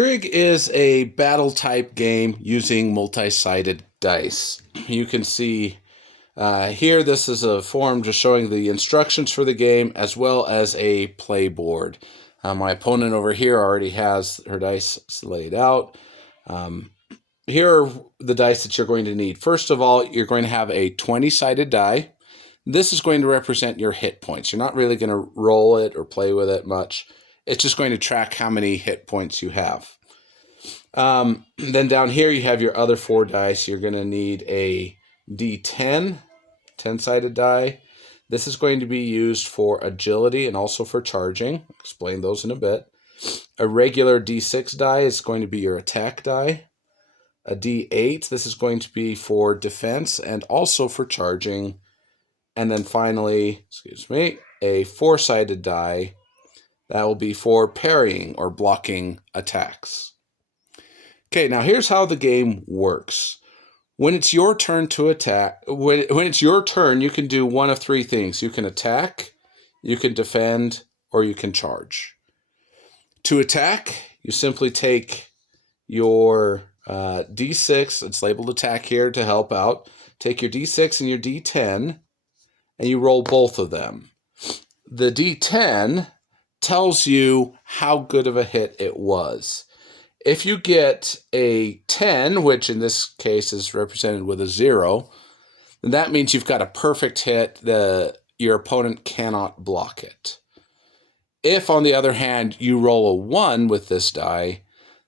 Krig is a battle type game using multi-sided dice. You can see here, this is a form just showing the instructions for the game as well as a play board. My opponent over here already has her dice laid out. Here are the dice that you're going to need. First of all, you're going to have a 20-sided die. This is going to represent your hit points. You're not really going to roll it or play with it much. It's just going to track how many hit points you have. Then down here you have your other 4 dice. You're going to need a D10, 10-sided die. This is going to be used for agility and also for charging. I'll explain those in a bit. A regular D6 die is going to be your attack die. A D8, this is going to be for defense and also for charging. And then finally, a 4-sided die. That will be for parrying or blocking attacks. Okay, now here's how the game works. When it's your turn to attack, when it's your turn, you can do one of 3 things. You can attack, you can defend, or you can charge. To attack, you simply take your D6, it's labeled attack here to help out. Take your D6 and your D10, and you roll both of them. The D10 tells you how good of a hit it was. If you get a 10, which in this case is represented with a 0, then that means you've got a perfect hit. Your opponent cannot block it. If, on the other hand, you roll a 1 with this die,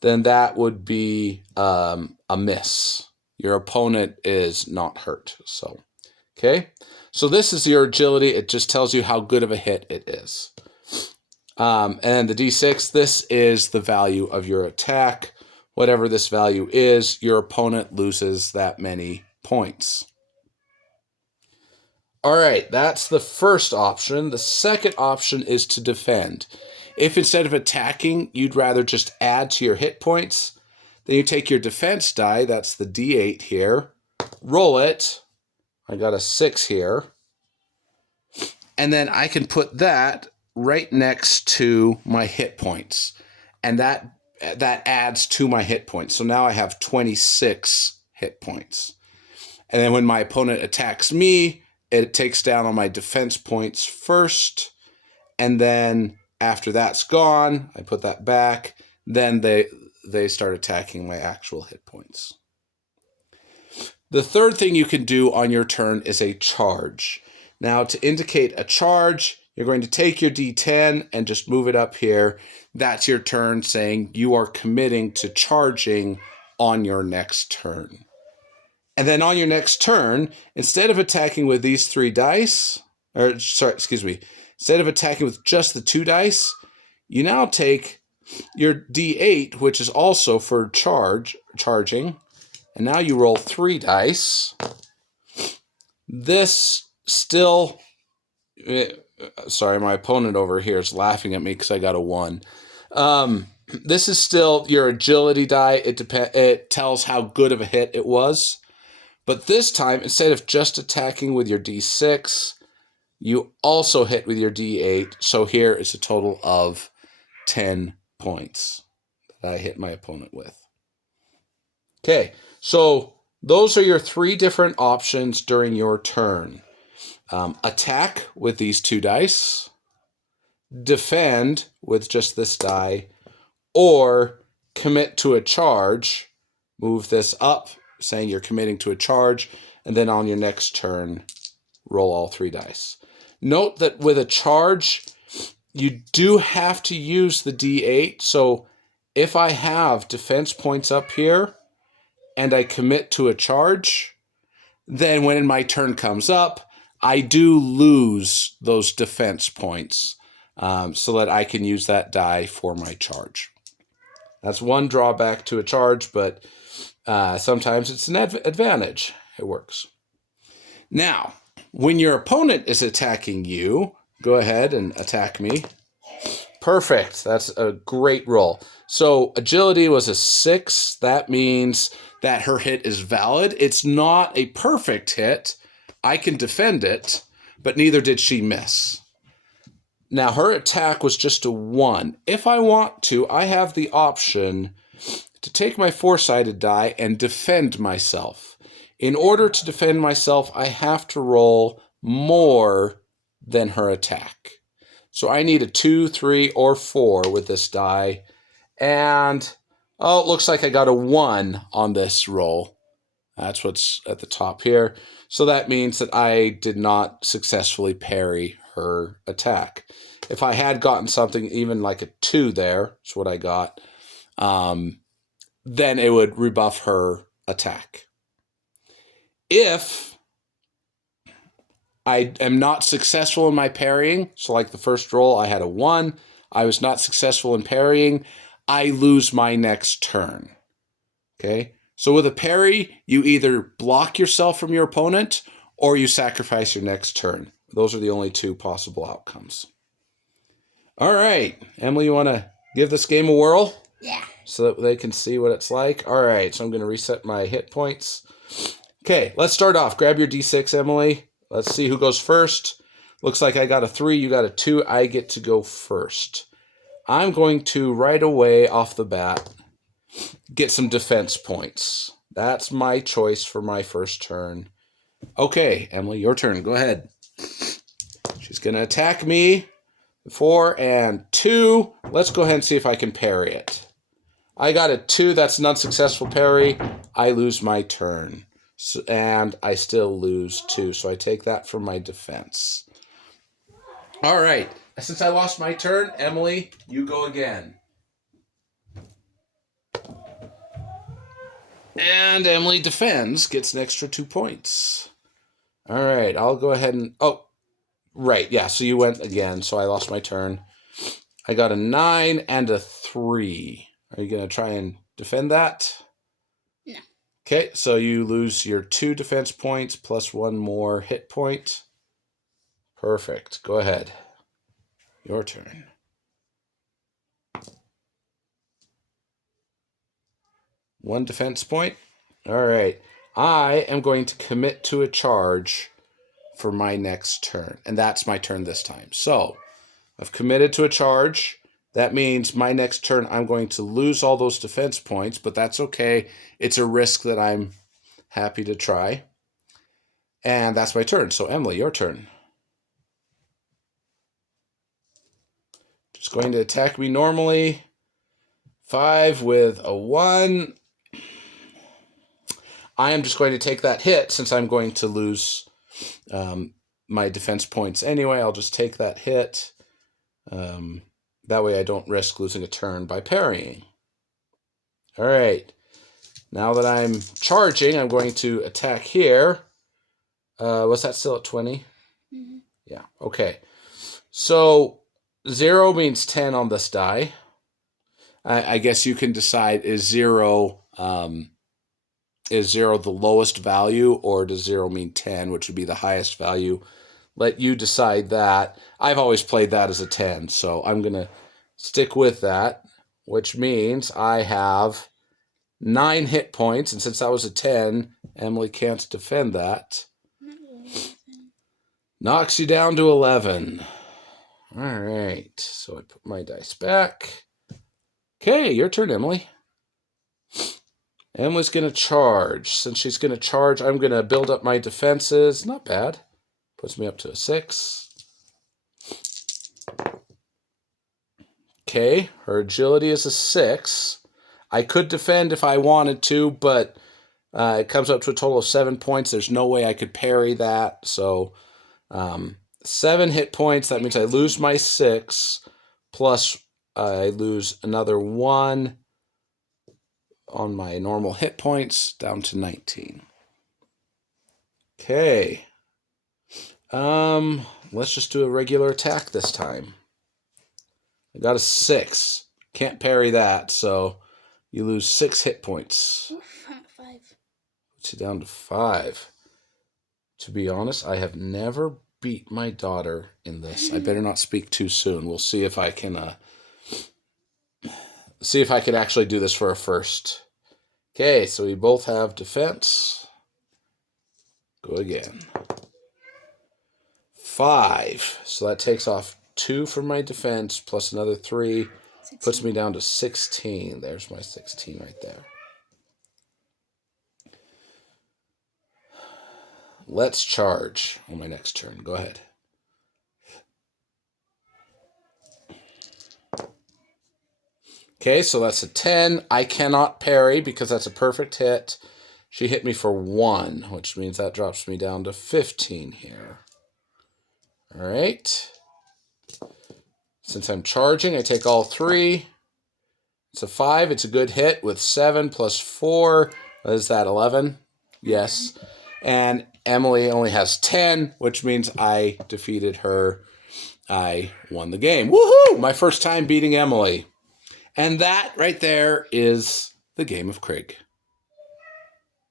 then that would be a miss. Your opponent is not hurt. So this is your agility. It just tells you how good of a hit it is. And the D6, this is the value of your attack. Whatever this value is, your opponent loses that many points. All right, that's the first option. The second option is to defend. If instead of attacking, you'd rather just add to your hit points, then you take your defense die, that's the D8 here, roll it. I got a 6 here. And then I can put that right next to my hit points. And that adds to my hit points. So now I have 26 hit points. And then when my opponent attacks me, it takes down on my defense points first. And then after that's gone, I put that back. Then they start attacking my actual hit points. The third thing you can do on your turn is a charge. Now, to indicate a charge, you're going to take your D10 and just move it up here. That's your turn, saying you are committing to charging on your next turn. And then on your next turn, instead of attacking with these 3 dice, instead of attacking with just the 2 dice, you now take your D8, which is also for charging, and now you roll 3 dice. This still... Sorry, my opponent over here is laughing at me because I got a 1. This is still your agility die. It tells how good of a hit it was. But this time, instead of just attacking with your D6, you also hit with your D8. So here is a total of 10 points that I hit my opponent with. Okay, so those are your 3 different options during your turn. Attack with these 2 dice, defend with just this die, or commit to a charge, move this up, saying you're committing to a charge, and then on your next turn, roll all 3 dice. Note that with a charge, you do have to use the D8, so if I have defense points up here, and I commit to a charge, then when my turn comes up, I do lose those defense points so that I can use that die for my charge. That's one drawback to a charge, but sometimes it's an advantage. It works. Now, when your opponent is attacking you, go ahead and attack me. Perfect. That's a great roll. So agility was a 6. That means that her hit is valid. It's not a perfect hit. I can defend it, but neither did she miss. Now, her attack was just a 1. If I want to, I have the option to take my 4-sided die and defend myself. In order to defend myself, I have to roll more than her attack. So I need a 2, 3, or 4 with this die. And, oh, it looks like I got a 1 on this roll. That's what's at the top here. So that means that I did not successfully parry her attack. If I had gotten something even like a 2 there, is what I got, then it would rebuff her attack. If I am not successful in my parrying, so like the first roll I had a 1, I was not successful in parrying, I lose my next turn. Okay? So with a parry, you either block yourself from your opponent or you sacrifice your next turn. Those are the only 2 possible outcomes. All right. Emily, you want to give this game a whirl? Yeah. So that they can see what it's like? All right. So I'm going to reset my hit points. Okay. Let's start off. Grab your D6, Emily. Let's see who goes first. Looks like I got a 3. You got a 2. I get to go first. I'm going to right away off the bat get some defense points. That's my choice for my first turn. Okay, Emily, your turn. Go ahead. She's going to attack me. 4 and 2. Let's go ahead and see if I can parry it. I got a 2. That's an unsuccessful parry. I lose my turn. So, and I still lose 2. So I take that for my defense. All right. Since I lost my turn, Emily, you go again. And Emily defends, gets an extra 2 points. All right, I'll go ahead and... Oh, right, yeah, so you went again, so I lost my turn. I got a 9 and a 3. Are you going to try and defend that? No. Okay, so you lose your 2 defense points plus 1 more hit point. Perfect. Go ahead. Your turn. One defense point. All right. I am going to commit to a charge for my next turn. And that's my turn this time. So I've committed to a charge. That means my next turn I'm going to lose all those defense points, but that's okay. It's a risk that I'm happy to try. And that's my turn. So Emily, your turn. Just going to attack me normally. 5 with a 1. I am just going to take that hit since I'm going to lose my defense points anyway. I'll just take that hit. That way I don't risk losing a turn by parrying. All right. Now that I'm charging, I'm going to attack here. Was that still at 20? Mm-hmm. Yeah. Okay. So 0 means 10 on this die. I guess you can decide is 0 the lowest value, or does 0 mean 10, which would be the highest value? Let you decide that. I've always played that as a 10, so I'm going to stick with that, which means I have 9 hit points, and since that was a 10, Emily can't defend that. Knocks you down to 11. All right, so I put my dice back. Okay, your turn, Emily. Emily's going to charge. Since she's going to charge, I'm going to build up my defenses. Not bad. Puts me up to a 6. Okay, her agility is a 6. I could defend if I wanted to, but it comes up to a total of 7 points. There's no way I could parry that. So 7 hit points. That means I lose my 6, plus I lose another 1 on my normal hit points, down to 19. Okay. Let's just do a regular attack this time. I got a 6. Can't parry that, so you lose 6 hit points. Oof, I'm at 5. Puts you down to 5. To be honest, I have never beat my daughter in this. I better not speak too soon. We'll see if I can actually do this for a first. Okay, so we both have defense. Go again. 5. So that takes off 2 for my defense, plus another 3, 16. puts me down to 16. There's my 16 right there. Let's charge on my next turn. Go ahead. Okay, so that's a 10. I cannot parry because that's a perfect hit. She hit me for 1, which means that drops me down to 15 here. All right. Since I'm charging, I take all 3. It's a 5. It's a good hit with 7 plus 4. What is that, 11? Yes. And Emily only has 10, which means I defeated her. I won the game. Woohoo! My first time beating Emily. And that right there is the game of Krig.